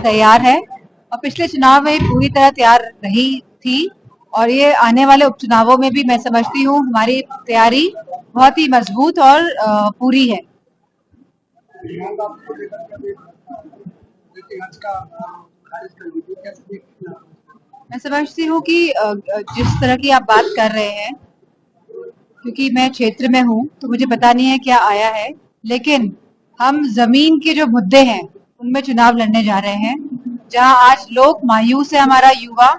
तैयार है और पिछले चुनाव में पूरी तरह तैयार रही थी और ये आने वाले उपचुनावों में भी मैं समझती हूँ हमारी तैयारी बहुत ही मजबूत और पूरी है। मैं समझती हूँ कि जिस तरह की आप बात कर रहे हैं, क्योंकि मैं क्षेत्र में हूँ तो मुझे पता नहीं है क्या आया है, लेकिन हम जमीन के जो मुद्दे हैं उनमें चुनाव लड़ने जा रहे हैं। जहां आज लोग मायूस है, हमारा युवा,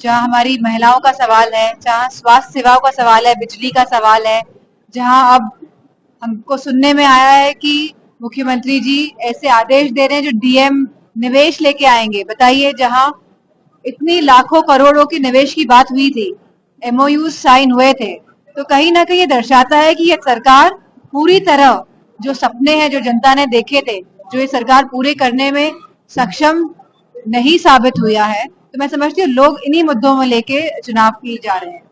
जहां हमारी महिलाओं का सवाल है, जहां स्वास्थ्य सेवाओं का सवाल है, बिजली का सवाल है, जहां अब हमको सुनने में आया है कि मुख्यमंत्री जी ऐसे आदेश दे रहे हैं जो डीएम निवेश लेके आएंगे। बताइए, जहां इतनी लाखों करोड़ों की निवेश की बात हुई थी, एमओयू साइन हुए थे, तो कहीं ना कहीं ये दर्शाता है कि ये सरकार पूरी तरह जो सपने हैं जो जनता ने देखे थे, जो ये सरकार पूरे करने में सक्षम नहीं साबित हुआ है। तो मैं समझती हूँ लोग इन्हीं मुद्दों में लेके चुनाव की जा रहे हैं।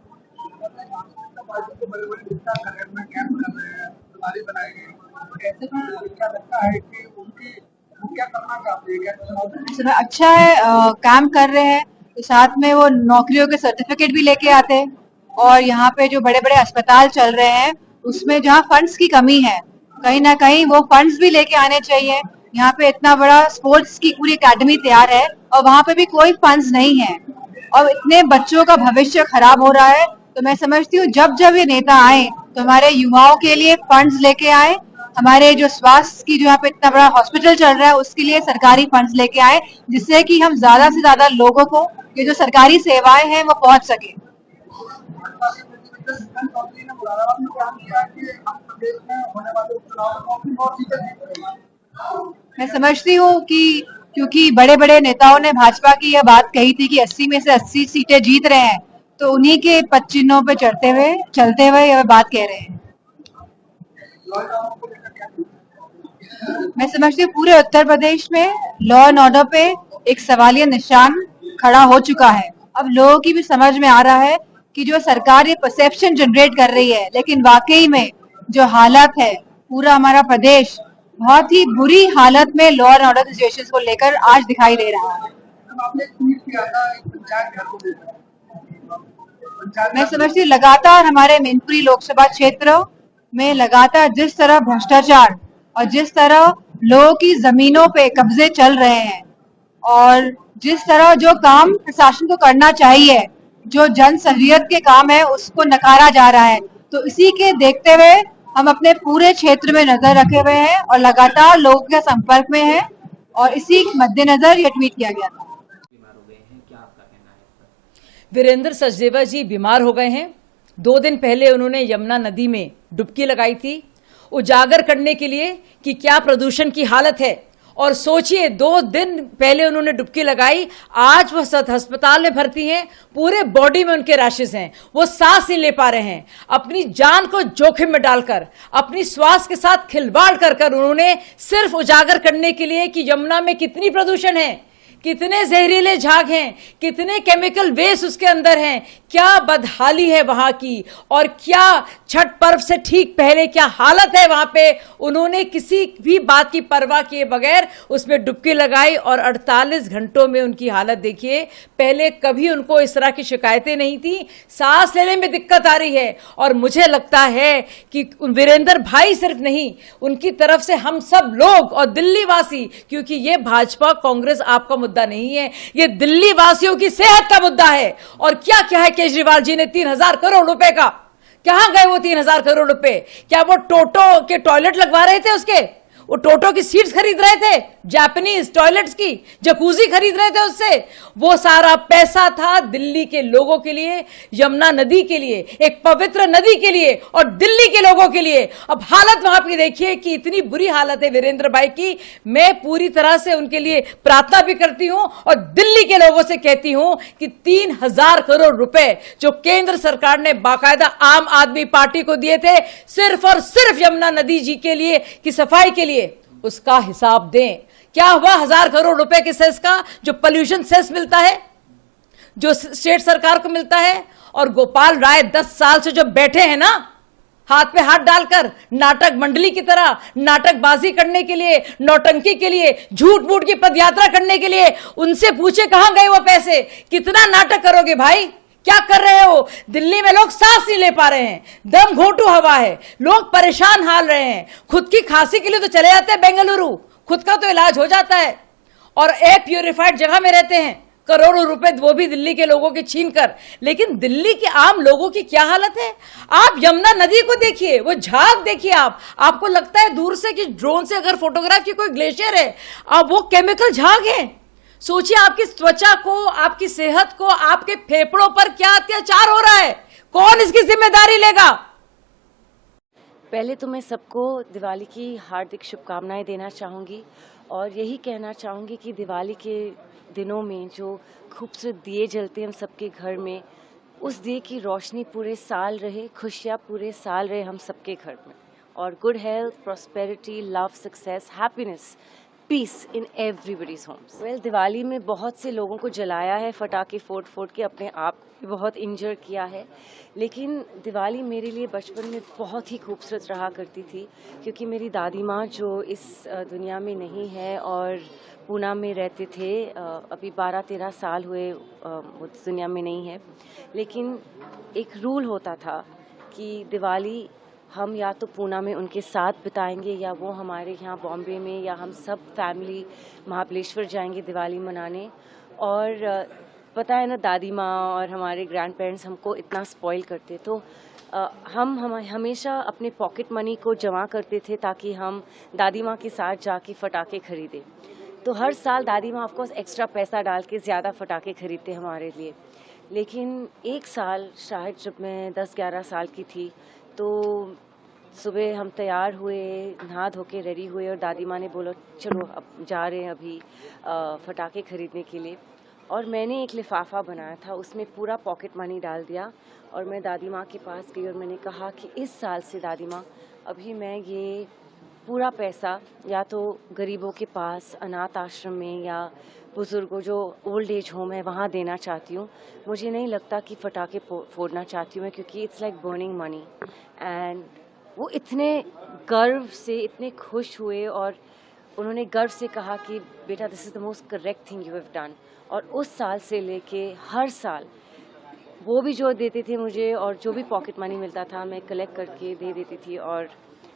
अच्छा है, काम कर रहे हैं तो साथ में वो नौकरियों के सर्टिफिकेट भी लेके आते, और यहाँ पे जो बड़े बड़े अस्पताल चल रहे हैं उसमें जहाँ फंड्स की कमी है, कहीं ना कहीं वो फंड्स भी लेके आने चाहिए। यहाँ पे इतना बड़ा स्पोर्ट्स की पूरी एकेडमी तैयार है और वहां पे भी कोई फंड्स नहीं है और इतने बच्चों का भविष्य खराब हो रहा है। तो मैं समझती हूँ जब जब ये नेता आए तो हमारे युवाओं के लिए फंड्स लेके आए, हमारे जो स्वास्थ्य की जो यहाँ पे इतना बड़ा हॉस्पिटल चल रहा है उसके लिए सरकारी फंड्स लेके आए, जिससे कि हम ज्यादा से ज्यादा लोगों को ये जो सरकारी सेवाएं हैं वो पहुंच सके। मैं समझती हूँ कि क्योंकि बड़े बड़े नेताओं ने भाजपा की यह बात कही थी कि 80 में से 80 सीटें जीत रहे हैं, तो उन्हीं के पद चिन्हों पे चलते हुए यह बात कह रहे हैं। मैं समझती हूँ पूरे उत्तर प्रदेश में लॉ एंड ऑर्डर पे एक सवालिया निशान खड़ा हो चुका है। अब लोगों की भी समझ में आ रहा है कि जो सरकार ये परसेप्शन जनरेट कर रही है, लेकिन वाकई में जो हालत है, पूरा हमारा प्रदेश बहुत ही बुरी हालत में लॉ एंड ऑर्डर सिचुएशन को लेकर आज दिखाई दे रहा है। मैं समझती हूँ लगातार हमारे मैनपुरी लोकसभा क्षेत्र में लगातार जिस तरह भ्रष्टाचार और जिस तरह लोगों की जमीनों पे कब्जे चल रहे हैं और जिस तरह जो काम प्रशासन को करना चाहिए, जो जन सहूलियत के काम है उसको नकारा जा रहा है, तो इसी के देखते हुए हम अपने पूरे क्षेत्र में नजर रखे हुए हैं और लगातार लोगों के संपर्क में हैं और इसी मद्देनजर ये ट्वीट किया गया था। वीरेंद्र सचदेवा जी बीमार हो गए हैं। 2 दिन पहले उन्होंने यमुना नदी में डुबकी लगाई थी उजागर करने के लिए कि क्या प्रदूषण की हालत है, और सोचिए 2 दिन पहले उन्होंने डुबकी लगाई, आज वो अस्पताल में भर्ती हैं, पूरे बॉडी में उनके रैशेस हैं, वो सांस नहीं ले पा रहे हैं। अपनी जान को जोखिम में डालकर, अपनी स्वास्थ्य के साथ खिलवाड़ कर कर उन्होंने सिर्फ उजागर करने के लिए कि यमुना में कितनी प्रदूषण है, कितने जहरीले झाग हैं, कितने केमिकल वेस्ट उसके अंदर हैं, क्या बदहाली है वहां की, और क्या छठ पर्व से ठीक पहले क्या हालत है वहां पे, उन्होंने किसी भी बात की परवाह किए बगैर उसमें डुबकी लगाई और 48 घंटों में उनकी हालत देखिए। पहले कभी उनको इस तरह की शिकायतें नहीं थी, सांस लेने में दिक्कत आ रही है, और मुझे लगता है कि वीरेंद्र भाई सिर्फ नहीं, उनकी तरफ से हम सब लोग और दिल्ली वासी, क्योंकि ये भाजपा कांग्रेस आपका मुद्दा नहीं है, ये दिल्ली वासियों की सेहत का मुद्दा है। और क्या क्या है केजरीवाल जी ने 3000 करोड़ रुपए का, कहां गए वो 3000 करोड़ रुपए? क्या वो टोटो के टॉयलेट लगवा रहे थे उसके? वो टोटो की सीट्स खरीद रहे थे, जापानीज टॉयलेट्स की जकूजी खरीद रहे थे उससे? वो सारा पैसा था दिल्ली के लोगों के लिए, यमुना नदी के लिए, एक पवित्र नदी के लिए और दिल्ली के लोगों के लिए। अब हालत वहां की देखिए कि इतनी बुरी हालत है वीरेंद्र भाई की। मैं पूरी तरह से उनके लिए प्रार्थना भी करती हूं और दिल्ली के लोगों से कहती हूं कि 3000 करोड़ रुपए जो केंद्र सरकार ने बाकायदा आम आदमी पार्टी को दिए थे सिर्फ और सिर्फ यमुना नदी जी के लिए की सफाई के लिए, उसका हिसाब दें। क्या हुआ 1000 करोड़ रुपए के सेस का, जो पोल्यूशन सेस मिलता है, जो स्टेट सरकार को मिलता है? और गोपाल राय 10 साल से जो बैठे हैं ना, हाथ पे हाथ डालकर नाटक मंडली की तरह नाटकबाजी करने के लिए, नौटंकी के लिए, झूठ मूठ की पदयात्रा करने के लिए उनसे पूछे कहां गए वो पैसे? कितना नाटक करोगे भाई? क्या कर रहे हो? दिल्ली में लोग सांस नहीं ले पा रहे हैं, दम घोंटू हवा है, लोग परेशान हाल रहे हैं। खुद की खांसी के लिए तो चले जाते हैं बेंगलुरु, खुद का तो इलाज हो जाता है, और एयर प्यूरिफाइड जगह में रहते हैं, करोड़ों रुपए वो भी दिल्ली के लोगों के छीन कर। लेकिन दिल्ली के आम लोगों की क्या हालत है? आप यमुना नदी को देखिए, वो झाग देखिए। आपको लगता है दूर से कि ड्रोन से अगर फोटोग्राफ की कोई ग्लेशियर है, अब वो केमिकल झाग है। सोचिए आपकी त्वचा को, आपकी सेहत को, आपके फेफड़ों पर क्या अत्याचार हो रहा है। कौन इसकी जिम्मेदारी लेगा? पहले तो मैं सबको दिवाली की हार्दिक शुभकामनाएं देना चाहूँगी और यही कहना चाहूँगी कि दिवाली के दिनों में जो खूबसूरत दिए जलते हैं हम सबके घर में, उस दिए की रोशनी पूरे साल रहे, खुशियाँ पूरे साल रहे हम सबके घर में, और good health, prosperity, love, success, happiness, peace in everybody's homes. Well, Diwali में बहुत से लोगों को जलाया है, फटाके फोड़ फोड़ के अपने आप को बहुत इंजर किया है, लेकिन दिवाली मेरे लिए बचपन में बहुत ही खूबसूरत रहा करती थी, क्योंकि मेरी दादी माँ जो इस दुनिया में नहीं है और पूना में रहते थे, अभी 12-13 साल हुए वो दुनिया में नहीं है, लेकिन एक रूल होता था कि दिवाली हम या तो पूना में उनके साथ बिताएंगे या वो हमारे यहाँ बॉम्बे में, या हम सब फैमिली महाबलेश्वर जाएंगे दिवाली मनाने। और पता है ना, दादी माँ और हमारे ग्रैंड पेरेंट्स हमको इतना स्पॉइल करते, तो हम हमेशा अपने पॉकेट मनी को जमा करते थे ताकि हम दादी माँ के साथ जाके फटाके खरीदें। तो हर साल दादी माँ ऑफकोर्स एक्स्ट्रा पैसा डाल के ज़्यादा फटाके खरीदते हमारे लिए। लेकिन एक साल शायद जब मैं 10-11 साल की थी, तो सुबह हम तैयार हुए, नहा धो के रेडी हुए, और दादी माँ ने बोला चलो अब जा रहे हैं अभी फटाके खरीदने के लिए। और मैंने एक लिफाफा बनाया था, उसमें पूरा पॉकेट मनी डाल दिया, और मैं दादी माँ के पास गई और मैंने कहा कि इस साल से दादी माँ, अभी मैं ये पूरा पैसा या तो गरीबों के पास, अनाथ आश्रम में, या बुज़ुर्गों जो ओल्ड एज होम है वहाँ देना चाहती हूँ। मुझे नहीं लगता कि फटाके फोड़ना चाहती हूँ मैं, क्योंकि it's like burning money. And वो इतने गर्व से इतने खुश हुए, और उन्होंने गर्व से कहा कि बेटा this is the most correct thing you have done. और उस साल से लेके हर साल वो भी जो देते थे मुझे, और जो भी पॉकेट मनी मिलता था मैं कलेक्ट करके दे देती थी। और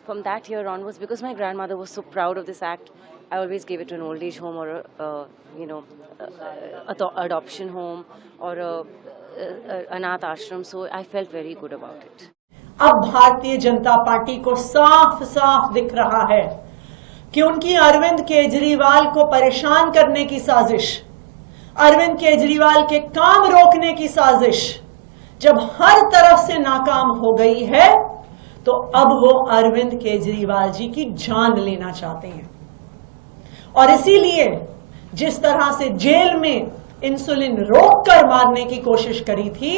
from that year onwards, because my grandmother was so proud of this act, I always gave it to an old age home or adoption home or अनाथ आश्रम, so I felt very good about it. अब Bharatiya Janata party को साफ साफ दिख रहा है कि उनकी अरविंद केजरीवाल को परेशान करने की साजिश, अरविंद केजरीवाल के काम रोकने की साजिश जब हर तरफ से नाकाम हो गई है, तो अब वो अरविंद केजरीवाल जी की जान लेना चाहते हैं। और इसीलिए जिस तरह से जेल में इंसुलिन रोककर मारने की कोशिश करी थी,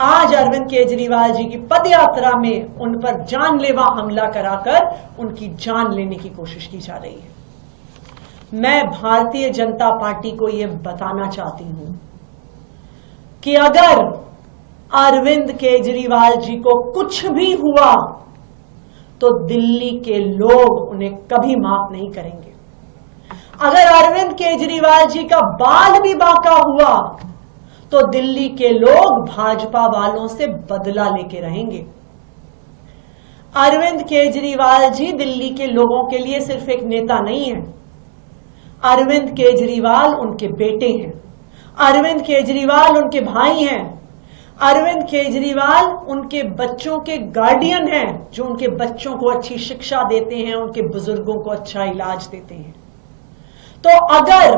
आज अरविंद केजरीवाल जी की पदयात्रा में उन पर जानलेवा हमला कराकर उनकी जान लेने की कोशिश की जा रही है। मैं भारतीय जनता पार्टी को यह बताना चाहती हूं कि अगर अरविंद केजरीवाल जी को कुछ भी हुआ तो दिल्ली के लोग उन्हें कभी माफ नहीं करेंगे। अगर अरविंद केजरीवाल जी का बाल भी बांका हुआ तो दिल्ली के लोग भाजपा वालों से बदला लेके रहेंगे। अरविंद केजरीवाल जी दिल्ली के लोगों के लिए सिर्फ एक नेता नहीं है, अरविंद केजरीवाल उनके बेटे हैं, अरविंद केजरीवाल उनके भाई हैं, अरविंद केजरीवाल उनके बच्चों के गार्डियन हैं, जो उनके बच्चों को अच्छी शिक्षा देते हैं, उनके बुजुर्गों को अच्छा इलाज देते हैं। तो अगर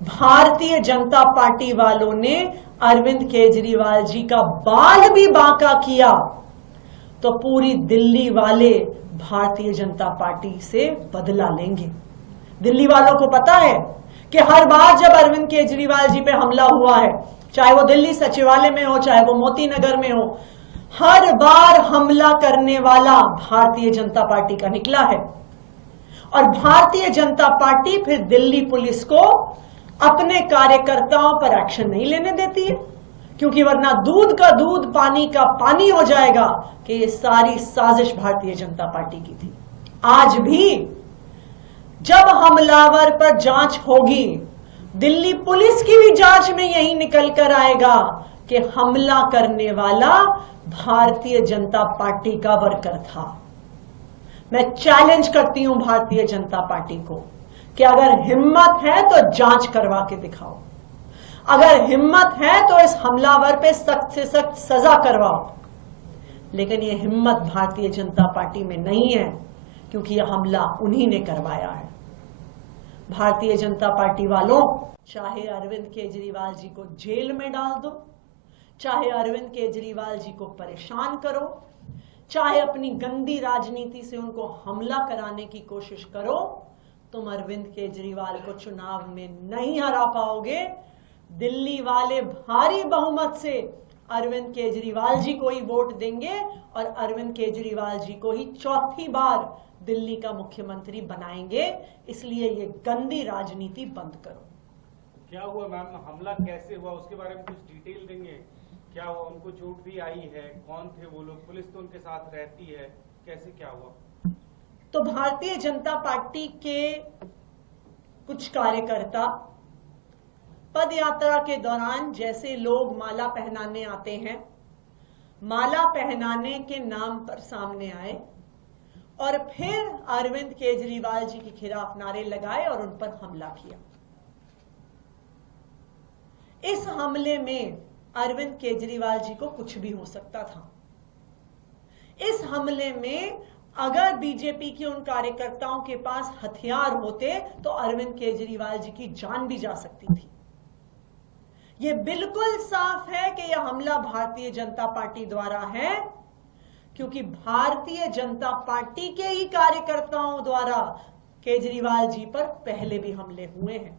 भारतीय जनता पार्टी वालों ने अरविंद केजरीवाल जी का बाल भी बांका किया तो पूरी दिल्ली वाले भारतीय जनता पार्टी से बदला लेंगे। दिल्ली वालों को पता है कि हर बार जब अरविंद केजरीवाल जी पे हमला हुआ है, चाहे वो दिल्ली सचिवालय में हो, चाहे वो मोती नगर में हो, हर बार हमला करने वाला भारतीय जनता पार्टी का निकला है। और भारतीय जनता पार्टी फिर दिल्ली पुलिस को अपने कार्यकर्ताओं पर एक्शन नहीं लेने देती है, क्योंकि वरना दूध का दूध पानी का पानी हो जाएगा कि ये सारी साजिश भारतीय जनता पार्टी की थी। आज भी जब हमलावर पर जांच होगी, दिल्ली पुलिस की भी जांच में यही निकल कर आएगा कि हमला करने वाला भारतीय जनता पार्टी का वर्कर था। मैं चैलेंज करती हूं भारतीय जनता पार्टी को कि अगर हिम्मत है तो जांच करवा के दिखाओ, अगर हिम्मत है तो इस हमलावर पे सख्त से सख्त सजा करवाओ। लेकिन यह हिम्मत भारतीय जनता पार्टी में नहीं है, क्योंकि यह हमला उन्हीं ने करवाया है। भारतीय जनता पार्टी वालों, चाहे अरविंद केजरीवाल जी को जेल में डाल दो, चाहे अरविंद केजरीवाल जी को परेशान करो, चाहे अपनी गंदी राजनीति से उनको हमला कराने की कोशिश करो, तुम अरविंद केजरीवाल को चुनाव में नहीं हरा पाओगे। दिल्ली वाले भारी बहुमत से अरविंद केजरीवाल जी को ही वोट देंगे और अरविंद केजरीवाल जी को ही चौथी बार दिल्ली का मुख्यमंत्री बनाएंगे। इसलिए ये गंदी राजनीति बंद करो। क्या हुआ मैम, हमला कैसे हुआ उसके बारे में कुछ डिटेल देंगे? क्या हुआ, उनको चोट भी आई है, कौन थे वो लोग, पुलिस तो उनके साथ रहती है, कैसे क्या हुआ? तो भारतीय जनता पार्टी के कुछ कार्यकर्ता पद यात्रा के दौरान जैसे लोग माला पहनाने आते हैं, माला पहनाने के नाम पर सामने आए और फिर अरविंद केजरीवाल जी के खिलाफ नारे लगाए और उन पर हमला किया। इस हमले में अरविंद केजरीवाल जी को कुछ भी हो सकता था। इस हमले में अगर बीजेपी के उन कार्यकर्ताओं के पास हथियार होते तो अरविंद केजरीवाल जी की जान भी जा सकती थी। यह बिल्कुल साफ है कि यह हमला भारतीय जनता पार्टी द्वारा है, क्योंकि भारतीय जनता पार्टी के ही कार्यकर्ताओं द्वारा केजरीवाल जी पर पहले भी हमले हुए हैं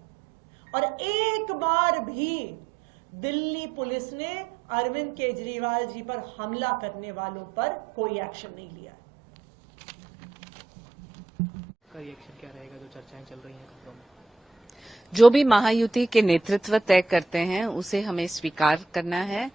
और एक बार भी दिल्ली पुलिस ने अरविंद केजरीवाल जी पर हमला करने वालों पर कोई एक्शन नहीं लिया। का रिएक्शन क्या रहेगा जो चर्चाएं चल रही हैं खबरों में? जो भी महायुति के नेतृत्व तय करते हैं उसे हमें स्वीकार करना है।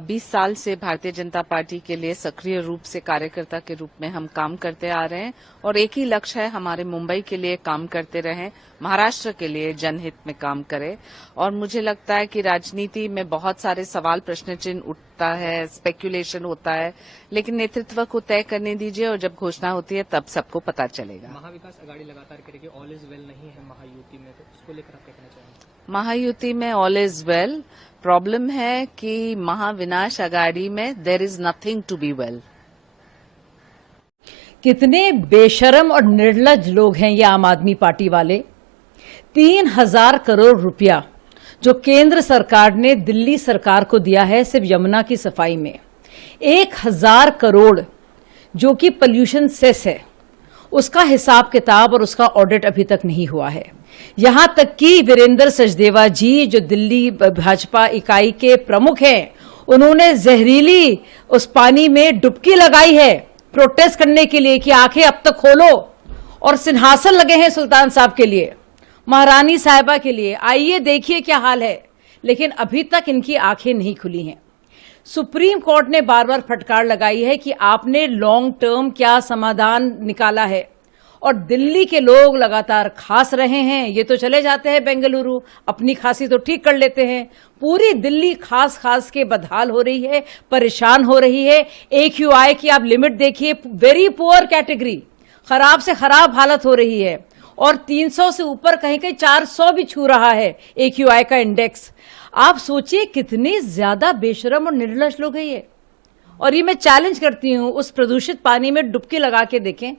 20 साल से भारतीय जनता पार्टी के लिए सक्रिय रूप से कार्यकर्ता के रूप में हम काम करते आ रहे हैं और एक ही लक्ष्य है, हमारे मुंबई के लिए काम करते रहें, महाराष्ट्र के लिए जनहित में काम करें। और मुझे लगता है कि राजनीति में बहुत सारे सवाल, प्रश्न चिन्ह उठता है, स्पेक्यूलेशन होता है, लेकिन नेतृत्व को तय करने दीजिए और जब घोषणा होती है तब सबको पता चलेगा। महाविकास अघाड़ी लगातार करेगी, ऑल इज वेल नहीं है महायुति में, तो उसको लेकर आप क्या कहना चाहेंगे? महायुति में ऑल इज वेल। प्रॉब्लम है कि महाविनाश अघाड़ी में there is nothing to be well. कितने बेशरम और निर्लज लोग हैं ये आम आदमी पार्टी वाले। 3000 करोड़ रुपया जो केंद्र सरकार ने दिल्ली सरकार को दिया है सिर्फ यमुना की सफाई में, 1000 करोड़ जो कि पोल्यूशन सेस है, उसका हिसाब किताब और उसका ऑडिट अभी तक नहीं हुआ है। यहां तक कि वीरेंद्र सचदेवा जी जो दिल्ली भाजपा इकाई के प्रमुख हैं, उन्होंने जहरीली उस पानी में डुबकी लगाई है प्रोटेस्ट करने के लिए कि आंखें अब तक खोलो, और सिंहासन लगे हैं सुल्तान साहब के लिए, महारानी साहिबा के लिए, आइए देखिए क्या हाल है। लेकिन अभी तक इनकी आंखें नहीं खुली हैं। सुप्रीम कोर्ट ने बार बार फटकार लगाई है कि आपने लॉन्ग टर्म क्या समाधान निकाला है, और दिल्ली के लोग लगातार खांस रहे हैं। ये तो चले जाते हैं बेंगलुरु, अपनी खांसी तो ठीक कर लेते हैं, पूरी दिल्ली खास खास के बदहाल हो रही है, परेशान हो रही है। AQI की आप लिमिट देखिए, वेरी पुअर कैटेगरी, खराब से खराब हालत हो रही है, और 300 से ऊपर कहीं कहीं 400 भी छू रहा है AQI का इंडेक्स। आप सोचिए कितने ज्यादा बेशरम और निर्लज लोग हैं ये। और ये मैं चैलेंज करती हूं, उस प्रदूषित पानी में डुबकी लगा के देखें।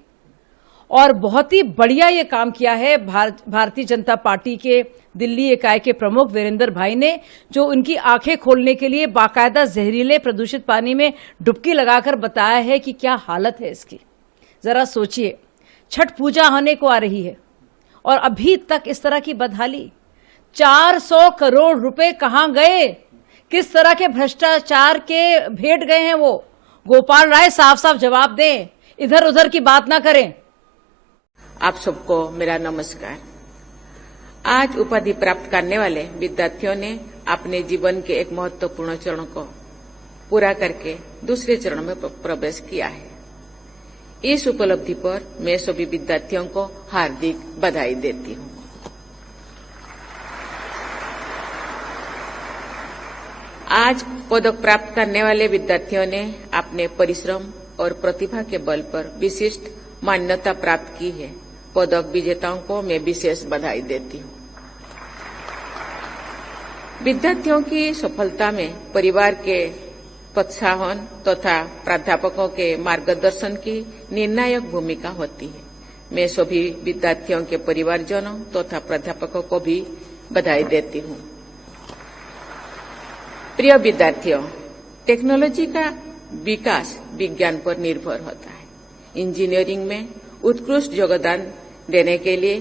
और बहुत ही बढ़िया ये काम किया है भारतीय जनता पार्टी के दिल्ली इकाई के प्रमुख वीरेंद्र भाई ने, जो उनकी आंखें खोलने के लिए बाकायदा जहरीले प्रदूषित पानी में डुबकी लगाकर बताया है कि क्या हालत है इसकी। जरा सोचिए, छठ पूजा होने को आ रही है और अभी तक इस तरह की बदहाली। 400 करोड़ रुपए कहां गए, किस तरह के भ्रष्टाचार के भेंट गए हैं वो? गोपाल राय साफ साफ जवाब दें, इधर उधर की बात ना करें। आप सबको मेरा नमस्कार। आज उपाधि प्राप्त करने वाले विद्यार्थियों ने अपने जीवन के एक महत्वपूर्ण चरण को पूरा करके दूसरे चरण में प्रवेश किया है। इस उपलब्धि पर मैं सभी विद्यार्थियों को हार्दिक बधाई देती हूं। आज पदक प्राप्त करने वाले विद्यार्थियों ने अपने परिश्रम और प्रतिभा के बल पर विशिष्ट मान्यता प्राप्त की है। पदक विजेताओं को मैं विशेष बधाई देती हूं। विद्यार्थियों की सफलता में परिवार के प्रोत्साहन तथा प्राध्यापकों के मार्गदर्शन की निर्णायक भूमिका होती है। मैं सभी विद्यार्थियों के परिवारजनों तथा प्राध्यापकों को भी बधाई देती हूं। प्रिय विद्यार्थियों, टेक्नोलॉजी का विकास विज्ञान पर निर्भर होता है। इंजीनियरिंग में उत्कृष्ट योगदान देने के लिए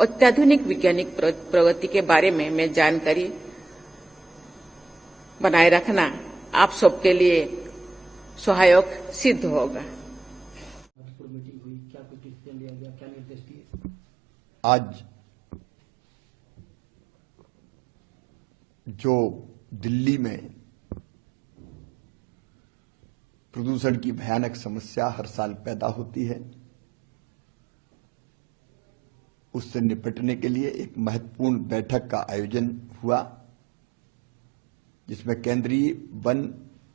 अत्याधुनिक वैज्ञानिक प्रगति के बारे में मैं जानकारी बनाए रखना आप सबके लिए सहायक सिद्ध होगा। आज जो दिल्ली में प्रदूषण की भयानक समस्या हर साल पैदा होती है, उससे निपटने के लिए एक महत्वपूर्ण बैठक का आयोजन हुआ, जिसमें केंद्रीय वन,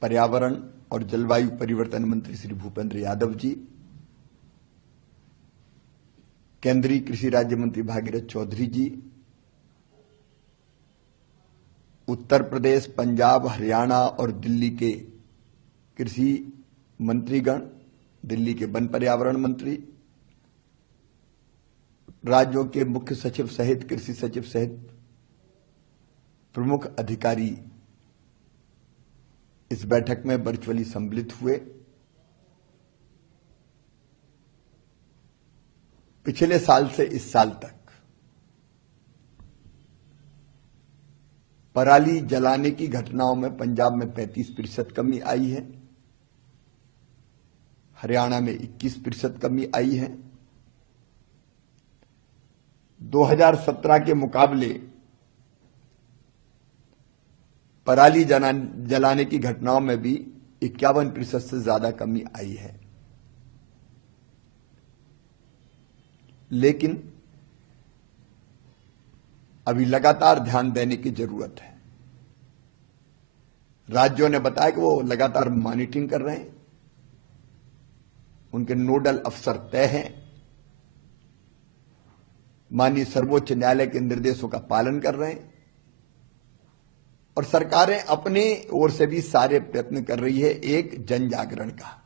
पर्यावरण और जलवायु परिवर्तन मंत्री श्री भूपेंद्र यादव जी, केंद्रीय कृषि राज्य मंत्री भागीरथ चौधरी जी, उत्तर प्रदेश, पंजाब, हरियाणा और दिल्ली के कृषि मंत्रीगण, दिल्ली के वन पर्यावरण मंत्री, राज्यों के मुख्य सचिव सहित कृषि सचिव सहित प्रमुख अधिकारी इस बैठक में वर्चुअली सम्मिलित हुए। पिछले साल से इस साल तक पराली जलाने की घटनाओं में पंजाब में 35% कमी आई है, हरियाणा में 21% कमी आई है। 2017 के मुकाबले पराली जलाने की घटनाओं में भी 51% से ज्यादा कमी आई है। लेकिन अभी लगातार ध्यान देने की जरूरत है। राज्यों ने बताया कि वो लगातार मॉनिटरिंग कर रहे हैं, उनके नोडल अफसर तय हैं, माननीय सर्वोच्च न्यायालय के निर्देशों का पालन कर रहे हैं और सरकारें अपने ओर से भी सारे प्रयत्न कर रही है एक जन जागरण का।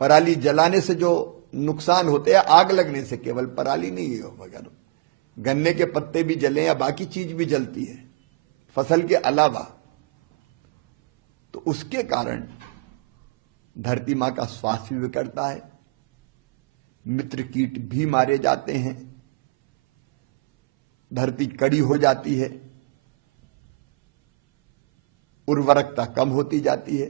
पराली जलाने से जो नुकसान होते हैं, आग लगने से केवल पराली नहीं हो, मगर गन्ने के पत्ते भी जले या बाकी चीज भी जलती है फसल के अलावा, तो उसके कारण धरती मां का स्वास्थ्य भी बिगड़ता है, मित्र कीट भी मारे जाते हैं, धरती कड़ी हो जाती है, उर्वरकता कम होती जाती है।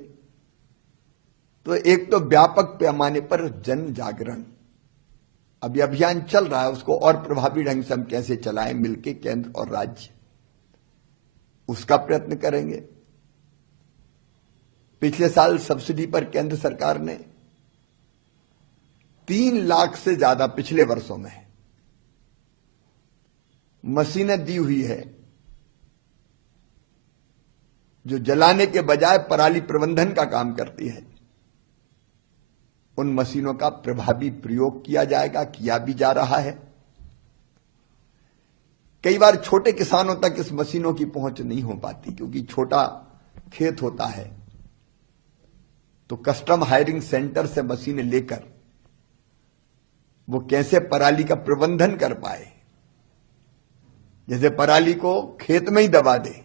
तो एक तो व्यापक पैमाने पर जन जागरण अभी अभियान चल रहा है, उसको और प्रभावी ढंग से हम कैसे चलाएं मिलके केंद्र और राज्य, उसका प्रयत्न करेंगे। पिछले साल सब्सिडी पर केंद्र सरकार ने 3 लाख से ज्यादा पिछले वर्षों में मशीनें दी हुई है जो जलाने के बजाय पराली प्रबंधन का काम करती है। उन मशीनों का प्रभावी प्रयोग किया जाएगा, किया भी जा रहा है। कई बार छोटे किसानों तक इस मशीनों की पहुंच नहीं हो पाती क्योंकि छोटा खेत होता है, तो कस्टम हायरिंग सेंटर से मशीनें लेकर वो कैसे पराली का प्रबंधन कर पाए, जैसे पराली को खेत में ही दबा दे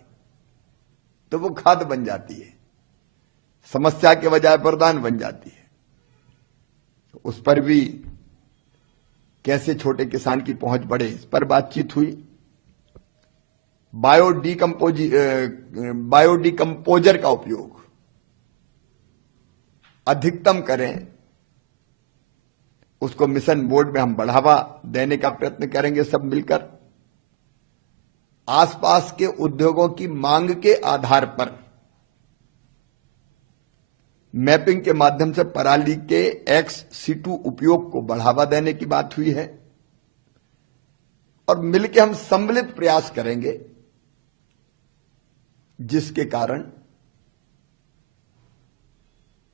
तो वो खाद बन जाती है, समस्या के बजाय वरदान बन जाती है। उस पर भी कैसे छोटे किसान की पहुंच बढ़े, इस पर बातचीत हुई। बायोडिकम्पोजर का उपयोग अधिकतम करें, उसको मिशन मोड में हम बढ़ावा देने का प्रयत्न करेंगे सब मिलकर। आसपास के उद्योगों की मांग के आधार पर मैपिंग के माध्यम से पराली के ex-situ उपयोग को बढ़ावा देने की बात हुई है और मिलकर हम सम्मिलित प्रयास करेंगे जिसके कारण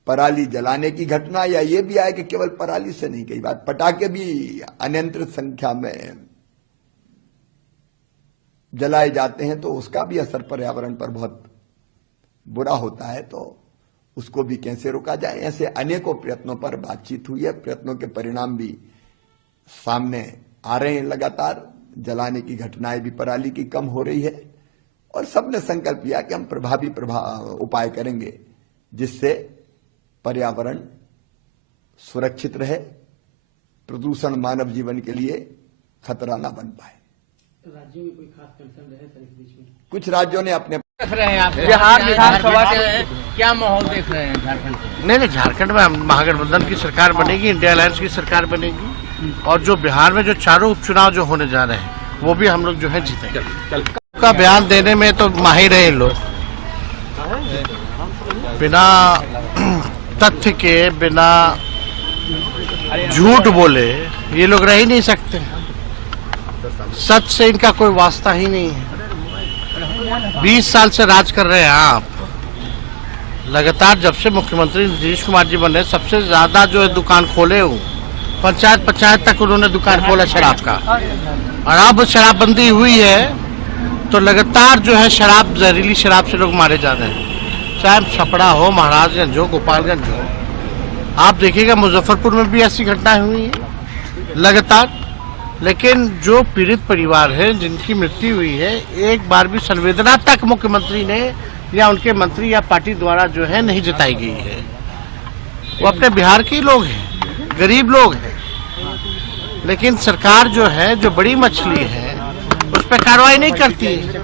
पराली जलाने की घटना या यह भी आए कि केवल पराली से नहीं, कई बार पटाखे भी अनियंत्रित संख्या में जलाए जाते हैं तो उसका भी असर पर्यावरण पर बहुत बुरा होता है, तो उसको भी कैसे रोका जाए। ऐसे अनेकों प्रयत्नों पर बातचीत हुई है, प्रयत्नों के परिणाम भी सामने आ रहे हैं। लगातार जलाने की घटनाएं भी पराली की कम हो रही है और सबने संकल्प लिया कि हम प्रभावी उपाय करेंगे जिससे पर्यावरण सुरक्षित रहे, प्रदूषण मानव जीवन के लिए खतरा न बन पाए। राज्यों में कोई खास कंसर्न रहे सर इस बीच में? कुछ राज्यों ने अपने देख रहे हैं आप बिहार विधानसभा के क्या माहौल देख रहे हैं झारखंड में? नहीं, झारखंड में महागठबंधन की सरकार बनेगी, इंडिया अलायंस की सरकार बनेगी और जो बिहार में जो चारों उपचुनाव जो होने जा रहे हैं वो भी हम लोग जो है जीतेंगे। का बयान देने में तो माहिर है लोग, बिना तथ्य के, बिना झूठ बोले ये लोग रह ही नहीं सकते। सच से इनका कोई वास्ता ही नहीं है। 20 साल से राज कर रहे हैं आप। लगातार जब से मुख्यमंत्री नीतीश कुमार जी बने सबसे ज्यादा जो है दुकान खोले हूँ, पंचायत तक उन्होंने दुकान खोला शराब का। और अब शराबबंदी हुई है तो लगातार जो है शराब, जहरीली शराब से लोग मारे जा रहे हैं, चाहे छपरा हो, महाराजगंज हो, गोपालगंज हो। आप देखिएगा मुजफ्फरपुर में भी ऐसी घटनाएं हुई है लगातार। लेकिन जो पीड़ित परिवार है, जिनकी मृत्यु हुई है, एक बार भी संवेदना तक मुख्यमंत्री ने या उनके मंत्री या पार्टी द्वारा जो है नहीं जताई गई है। वो अपने बिहार के लोग हैं, गरीब लोग हैं, लेकिन सरकार जो है, जो बड़ी मछली है उस पर कार्रवाई नहीं करती है,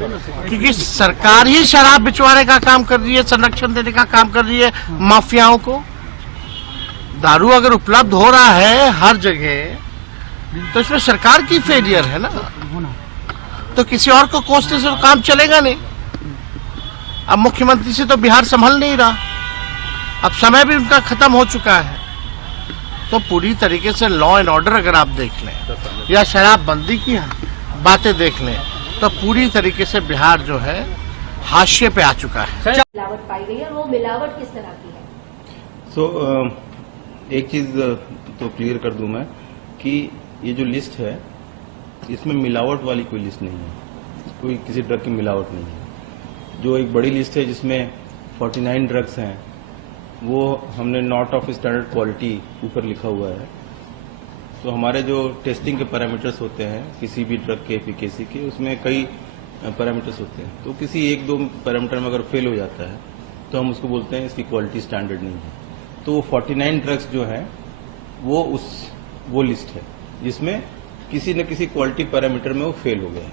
क्योंकि सरकार ही शराब बिचवाने का काम कर रही है, संरक्षण देने का काम कर रही है माफियाओं को। दारू अगर उपलब्ध हो रहा है हर जगह तो इसमें सरकार की फेलियर है ना, तो किसी और को कोसने से तो काम चलेगा नहीं। अब मुख्यमंत्री से तो बिहार संभल नहीं रहा, अब समय भी उनका खत्म हो चुका है। तो पूरी तरीके से लॉ एंड ऑर्डर अगर आप देख लें या शराबबंदी की बातें देख लें तो पूरी तरीके से बिहार जो है हाशिए पे आ चुका है। मिलावट पाई गई है और वो मिलावट किस तरह की है? एक चीज तो क्लियर कर दूं मैं कि ये जो लिस्ट है इसमें मिलावट वाली कोई लिस्ट नहीं है, कोई किसी ड्रग की मिलावट नहीं है। जो एक बड़ी लिस्ट है जिसमें 49 ड्रग्स हैं वो हमने नॉट ऑफ स्टैंडर्ड क्वालिटी ऊपर लिखा हुआ है। तो हमारे जो टेस्टिंग के पैरामीटर्स होते हैं किसी भी ड्रग के एफिकेसी के, उसमें कई पैरामीटर्स होते हैं। तो किसी एक दो पैरामीटर में अगर फेल हो जाता है तो हम उसको बोलते हैं इसकी क्वालिटी स्टैंडर्ड नहीं है। तो 49 ड्रग्स जो हैं वो लिस्ट है जिसमें किसी न किसी क्वालिटी पैरामीटर में वो फेल हो गए।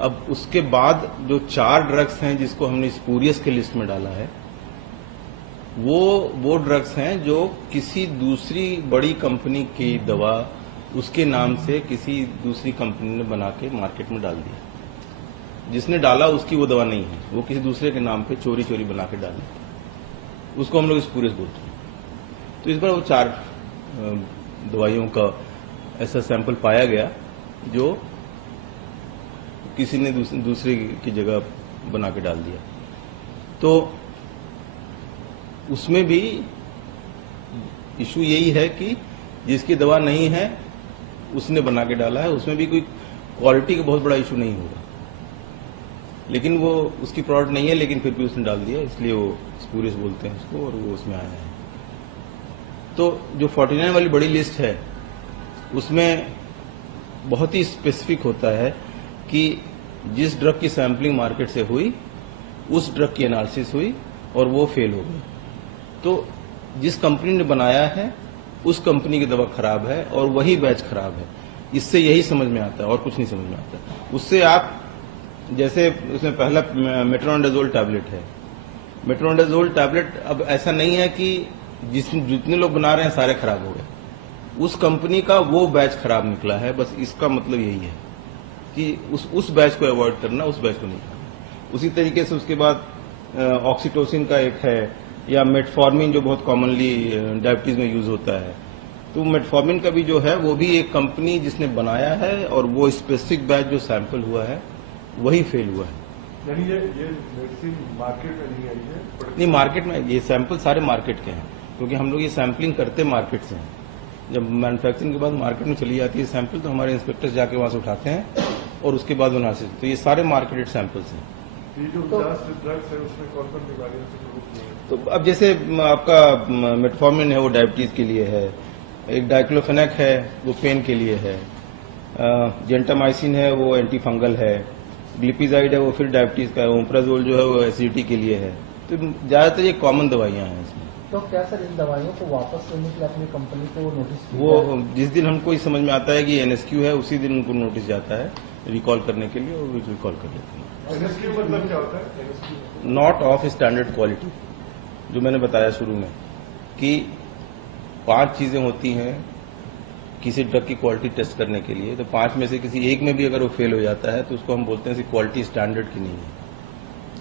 अब उसके बाद जो 4 ड्रग्स हैं जिसको हमने स्पूरियस के लिस्ट में डाला है वो ड्रग्स हैं जो किसी दूसरी बड़ी कंपनी की दवा उसके नाम से किसी दूसरी कंपनी ने बना के मार्केट में डाल दिया। जिसने डाला उसकी वो दवा नहीं है, वो किसी दूसरे के नाम पे चोरी बना के डाली, उसको हम लोग स्पूरियस बोलते हैं। तो इस बार वो 4 दवाइयों का ऐसा सैंपल पाया गया जो किसी ने दूसरे की जगह बना के डाल दिया। तो उसमें भी इशू यही है कि जिसकी दवा नहीं है उसने बना के डाला है, उसमें भी कोई क्वालिटी का बहुत बड़ा इशू नहीं होगा, लेकिन वो उसकी प्रोडक्ट नहीं है लेकिन फिर भी उसने डाल दिया, इसलिए वो स्पूरियस बोलते हैं उसको और वो उसमें आया है। तो जो 49 वाली बड़ी लिस्ट है उसमें बहुत ही स्पेसिफिक होता है कि जिस ड्रग की सैंपलिंग मार्केट से हुई उस ड्रग की एनालिसिस हुई और वो फेल हो गई। तो जिस कंपनी ने बनाया है उस कंपनी की दवा खराब है और वही बैच खराब है। इससे यही समझ में आता है और कुछ नहीं समझ में आता। उससे आप जैसे उसमें पहला मेट्रोनडाजोल टैबलेट है, मेट्रोनडाजोल टैबलेट अब ऐसा नहीं है कि जितने लोग बना रहे हैं सारे खराब हो गए, उस कंपनी का वो बैच खराब निकला है, बस इसका मतलब यही है। कि उस बैच को अवॉइड करना, उस बैच को नहीं खाना। उसी तरीके से उसके बाद ऑक्सीटोसिन का एक है, या मेटफॉर्मिन जो बहुत कॉमनली डायबिटीज में यूज होता है। तो मेटफॉर्मिन का भी जो है वो भी एक कंपनी जिसने बनाया है और वो स्पेसिफिक बैच जो सैंपल हुआ है वही फेल हुआ है। यानी ये मेडिसिन मार्केट में नहीं आई है? नहीं, मार्केट में ये सैंपल सारे मार्केट के हैं, क्योंकि हम लोग ये सैंपलिंग करते मार्केट से हैं। जब मैन्युफैक्चरिंग के बाद मार्केट में चली जाती है सैंपल, तो हमारे इंस्पेक्टर्स जाके वहां से उठाते हैं और उसके बाद वहां से, तो ये सारे मार्केटेड सैंपल्स हैं। ये जो 10 ड्रग्स है उसमें कौन कौन बीमारियों से ग्रुप है? तो अब जैसे आपका मेटफॉर्मिन है वो डायबिटीज के लिए है, एक डाइक्लोफेनेक है वो पेन के लिए है, जेंटामाइसिन है वो एंटी फंगल है, ग्लिपिजाइड है वो फिर डायबिटीज का है, ओम्प्राजोल जो है वो एसिडिटी के लिए है। तो ज्यादातर ये कॉमन दवाइयां हैं इसमें। तो क्या सर इन दवाइयों को वापस लेने के लिए अपनी कंपनी को नोटिस? वो जिस दिन हमको ये समझ में आता है कि एनएसक्यू है उसी दिन उनको नोटिस जाता है रिकॉल करने के लिए, और वो रिकॉल कर लेते हैं। एनएसक्यू मतलब क्या होता है? NSQ not of standard quality, जो मैंने बताया शुरू में कि 5 चीजें होती हैं किसी ड्रग की क्वालिटी टेस्ट करने के लिए। तो 5 में से किसी एक में भी अगर वो फेल हो जाता है तो उसको हम बोलते हैं क्वालिटी स्टैंडर्ड की नहीं है,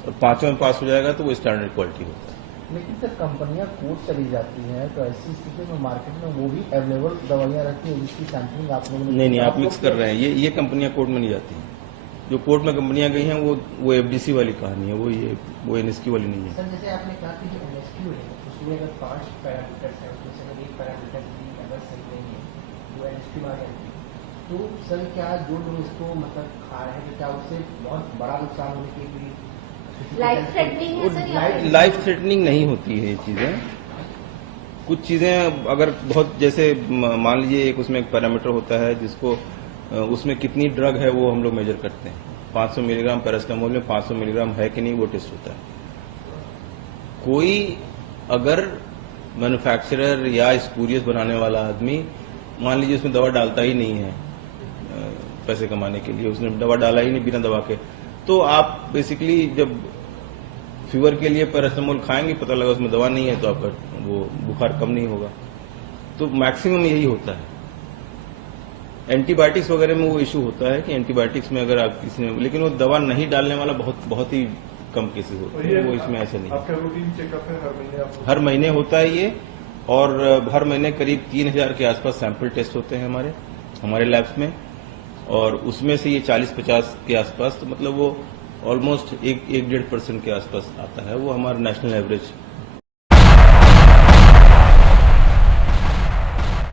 और 5 में पास हो जाएगा तो वो स्टैंडर्ड क्वालिटी होता है। लेकिन सर कंपनियां कोर्ट चली जाती हैं तो ऐसी स्थिति में मार्केट में वो भी अवेलेबल दवाइयां रखती है जिसकी सैंपलिंग आप लोगों ने? नहीं, आप मिक्स कर रहे हैं। ये कंपनियां कोर्ट में नहीं जाती हैं। जो कोर्ट में कंपनियां गई हैं वो एफडीसी वाली कहानी है, वो एनएसक्यू वाली नहीं है। सर जैसे आपने कहा कि जो एनएसक्यू है उसमें अगर 5 पैरामीटर्स हैं उसमें से अगर एक पैरामीटर भी अगर सही नहीं है तो एनएसक्यू आ जाती है। तो सर क्या जो लोग इसको मतलब खा रहे हैं क्या उससे बहुत बड़ा नुकसान होने की लाइफ थ्रेटनिंग है सर? लाइफ थ्रेटनिंग नहीं होती है ये चीजें। कुछ चीजें अगर बहुत, जैसे मान लीजिए एक उसमें एक पैरामीटर होता है जिसको उसमें कितनी ड्रग है वो हम लोग मेजर करते हैं। 500 मिलीग्राम पैरास्टामोल में 500 मिलीग्राम है कि नहीं वो टेस्ट होता है। कोई अगर मैन्युफैक्चरर या स्पूरियस बनाने वाला आदमी मान लीजिए उसमें दवा डालता ही नहीं है पैसे कमाने के लिए, उसने दवा डाला ही नहीं बिना दवा के, तो आप बेसिकली जब फीवर के लिए पैरास्टामोल खाएंगे पता लगा उसमें दवा नहीं है तो आपका वो बुखार कम नहीं होगा। तो मैक्सिमम यही होता है। एंटीबायोटिक्स वगैरह में वो इशू होता है कि एंटीबायोटिक्स में अगर आप किसी ने, लेकिन वो दवा नहीं डालने वाला बहुत ही कम केसेस होते हैं, वो इसमें ऐसे नहीं। आपका रूटीन चेकअप है हर महीने? हर महीने होता है ये, और हर महीने करीब 3000 के आसपास सैंपल टेस्ट होते हैं हमारे लैब्स में, और उसमें से ये 40-50 के आसपास, तो मतलब वो ऑलमोस्ट 1-1.5% के आसपास आता है। वो हमारा नेशनल एवरेज